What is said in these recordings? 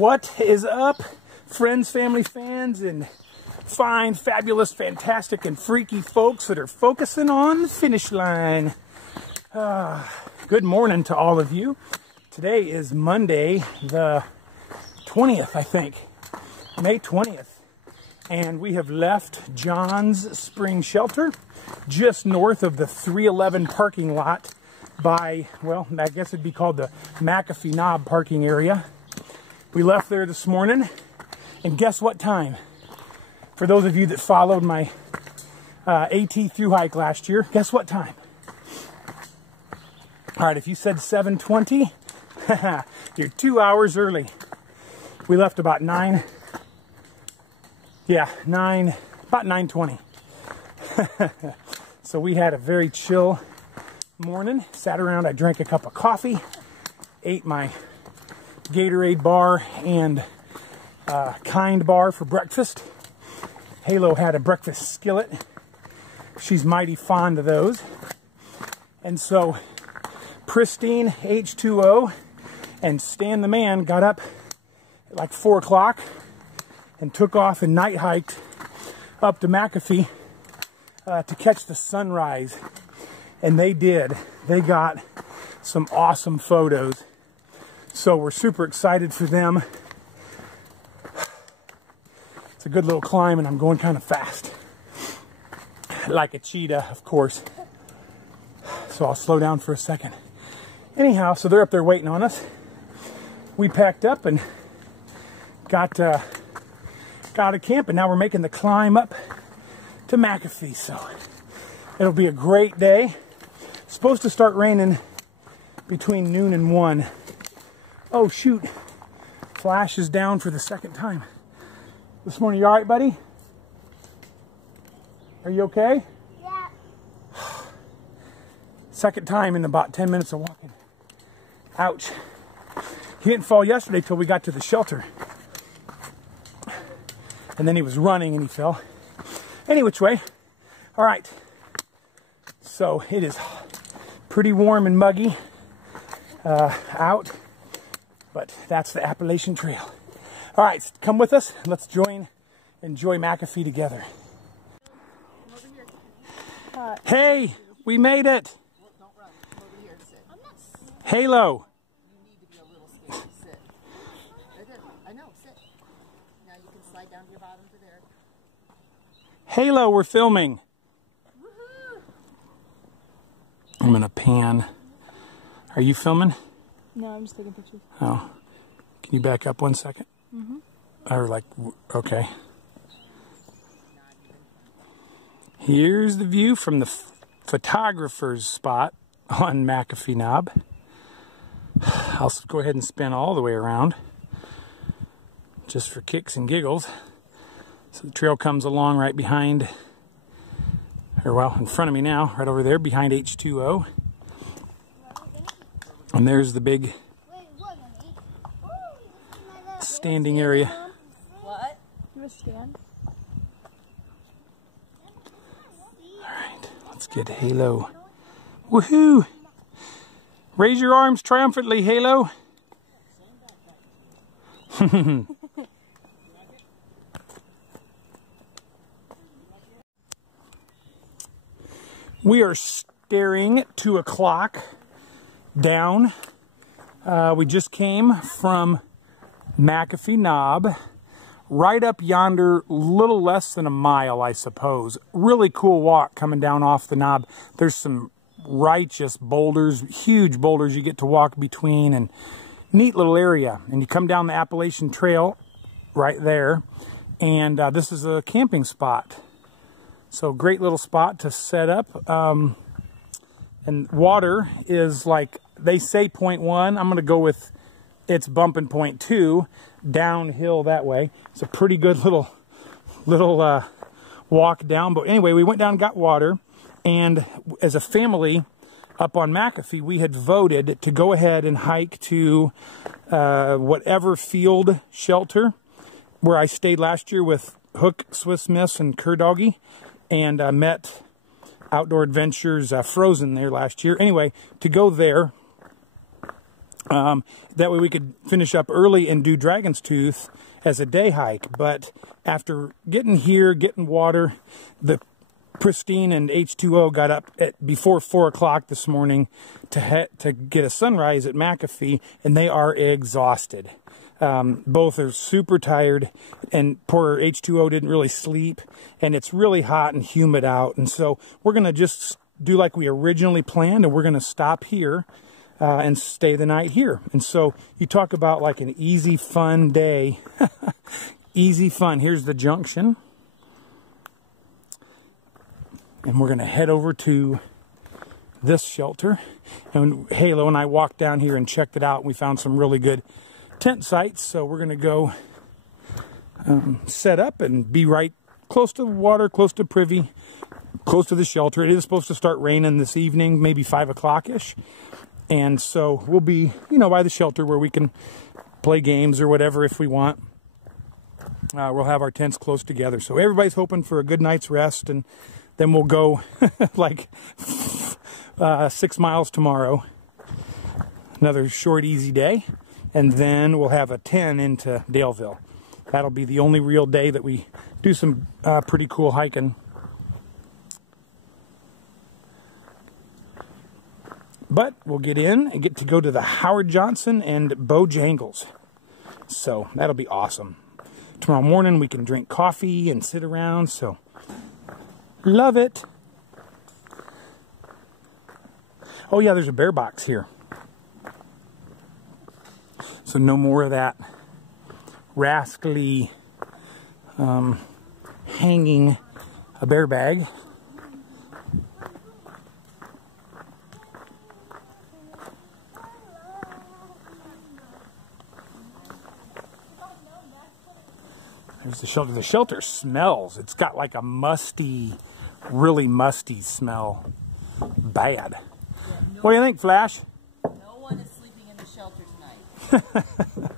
What is up, friends, family, fans, and fine, fabulous, fantastic, and freaky folks that are focusing on the finish line? Good morning to all of you. Today is Monday, the 20th, I think. May 20th. And we have left John's Spring Shelter just north of the 311 parking lot by, well, I guess it'd be called the Macafee Knob parking area. We left there this morning, and guess what time? For those of you that followed my AT through hike last year, guess what time? All right, if you said 7:20, you're 2 hours early. We left about about 9:20. So we had a very chill morning. Sat around, I drank a cup of coffee, ate my Gatorade bar and Kind bar for breakfast. Halo had a breakfast skillet. She's mighty fond of those. And so Pristine H2O and Stan the Man got up at like 4 o'clock and took off and night hiked up to Macafee to catch the sunrise. And they did. They got some awesome photos. So we're super excited for them. It's a good little climb, and I'm going kind of fast. Like a cheetah, of course. So I'll slow down for a second. Anyhow, so they're up there waiting on us. We packed up and got a camp, and now we're making the climb up to Macafee. So it'll be a great day. It's supposed to start raining between noon and 1. Oh shoot, flash is down for the second time this morning. You all right, buddy? Are you okay? Yeah. Second time in about 10 minutes of walking. Ouch. He didn't fall yesterday till we got to the shelter. And then he was running and he fell. Any which way. All right. So it is pretty warm and muggy out. But that's the Appalachian Trail. All right, come with us. Let's enjoy Macafee together. Hey, we made it. Halo. You need to be a little scared. Sit. Right there. I know, sit. Now you can slide down to your bottom to there. Halo, we're filming. Woohoo! I'm gonna pan. Are you filming? No, I'm just taking pictures. Oh, can you back up 1 second? Mm-hmm. Or like, okay. Here's the view from the photographer's spot on Macafee Knob. I'll go ahead and spin all the way around, just for kicks and giggles. So the trail comes along right behind, or well, in front of me now, right over there, behind H2O. And there's the big standing area. What? You want to stand? Alright, let's get Halo. Woohoo! Raise your arms triumphantly, Halo. We are staring 2 o'clock down. We just came from Macafee Knob, right up yonder, little less than a mile, I suppose. Really cool walk coming down off the knob. There's some righteous boulders, huge boulders you get to walk between, and neat little area. And you come down the Appalachian Trail right there, and this is a camping spot. So great little spot to set up. And water is like, they say 0.1. I'm going to go with it's bumping 0.2 downhill that way. It's a pretty good little walk down. But anyway, we went down and got water. And as a family up on Macafee, we had voted to go ahead and hike to whatever field shelter where I stayed last year with Hook, Swiss Miss, and Cur Doggy. And met Outdoor Adventures Frozen there last year. Anyway, to go there That way we could finish up early and do Dragon's Tooth as a day hike. But after getting here, getting water, the Pristine and H2O got up at before 4 o'clock this morning to get a sunrise at Macafee, and they are exhausted. Both are super tired, and poor H2O didn't really sleep, and it's really hot and humid out. And so we're going to just do like we originally planned, and we're going to stop here and stay the night here. And so you talk about like an easy, fun day. Easy fun. Here's the junction. And we're going to head over to this shelter. And Halo and I walked down here and checked it out. And we found some really good tent sites. So we're going to go set up and be right close to the water, close to Privy, close to the shelter. It is supposed to start raining this evening, maybe 5 o'clock-ish. And so we'll be, you know, by the shelter where we can play games or whatever if we want. We'll have our tents close together. So everybody's hoping for a good night's rest, and then we'll go like 6 miles tomorrow. Another short, easy day. And then we'll have a 10 into Daleville. That'll be the only real day that we do some pretty cool hiking. But we'll get in and get to go to the Howard Johnson and Bojangles. So that'll be awesome. Tomorrow morning we can drink coffee and sit around. So love it. Oh yeah, there's a bear box here. So no more of that rascally hanging a bear bag. There's the shelter. The shelter smells. It's got like a musty, really musty smell. Bad. Yeah, What do you think, Flash? no one is sleeping in the shelter tonight.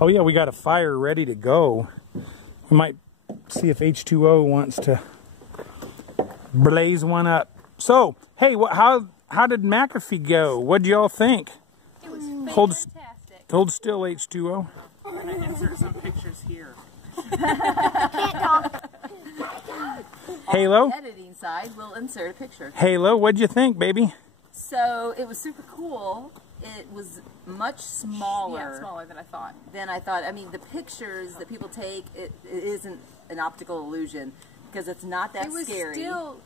Oh yeah, we got a fire ready to go. We might see if H2O wants to blaze one up. So, hey, how did Macafee go? What'd y'all think? It was fantastic. Hold still, H2O. I'm going to insert some pictures here. Halo? On the editing side, we'll insert a picture. Halo, what'd you think, baby? So it was super cool. It was much smaller. Yeah, smaller than I thought. I mean, the pictures that people take, it isn't an optical illusion because it's not that It was scary. still,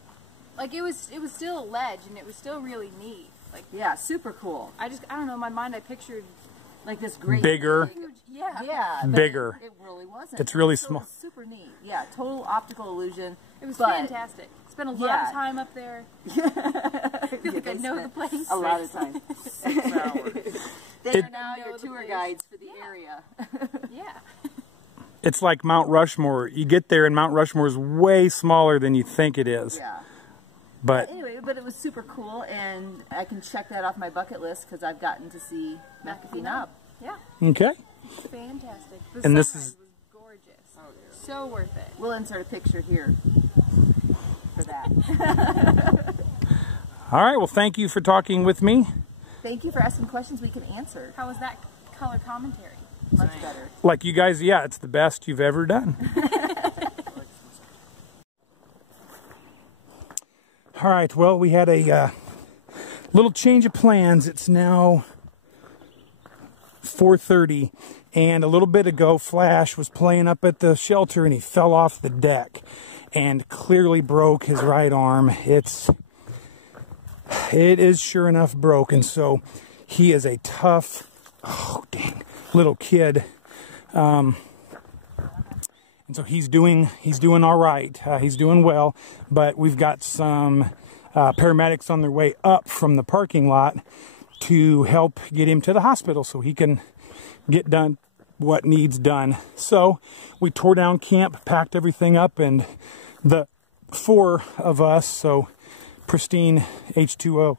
like it was still a ledge, and it was still really neat. Like Yeah, super cool. I don't know, in my mind I pictured Like this great Bigger. big- yeah. Yeah, but Bigger. It really wasn't. It's really So small. it was super neat. Yeah, total optical illusion. It was but fantastic. Spent a lot Yeah. of time up there. I feel like I they know the spent place. A lot of time. 6 hours. They It- are now Know your the tour place. guides for the area. Yeah. It's like Mount Rushmore. You get there and Mount Rushmore is way smaller than you think it is. Yeah. But Anyway, but it was super cool, and I can check that off my bucket list because I've gotten to see Macafee Knob. Yeah. okay. Fantastic. The And this sunrise is- was gorgeous. So worth it. We'll insert a picture here for that. All right, well, thank you for talking with me. Thank you for asking questions we can answer. How was that color commentary? Much better. Like you guys, yeah, it's the best you've ever done. All right, well, we had a little change of plans. It's now 4:30, and a little bit ago, Flash was playing up at the shelter, and he fell off the deck and clearly broke his right arm. It is sure enough broken, so he is a tough, oh dang, little kid. And so he's doing all right. He's doing well, but we've got some paramedics on their way up from the parking lot to help get him to the hospital so he can get done what needs done. So we tore down camp, packed everything up, and the 4 of us, so Pristine, H2O,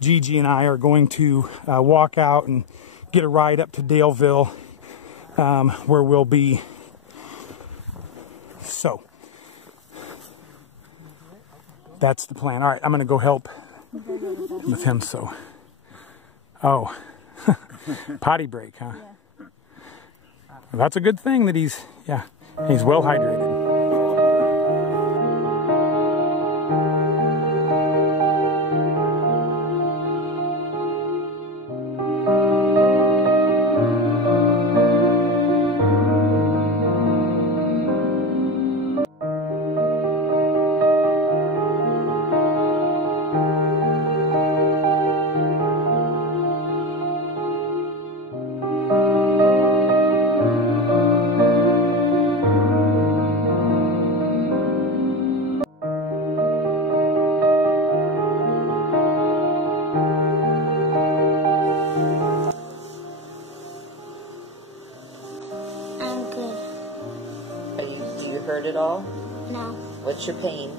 Gigi, and I are going to walk out and get a ride up to Daleville, where we'll be. So that's the plan. All right, I'm going to go help with him. So, oh, Potty break, huh? Yeah. Well, that's a good thing that he's well hydrated. I'm good. Do you hurt at all? No. What's your pain?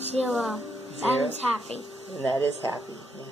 0. Zero? I'm happy. And that is happy, yeah.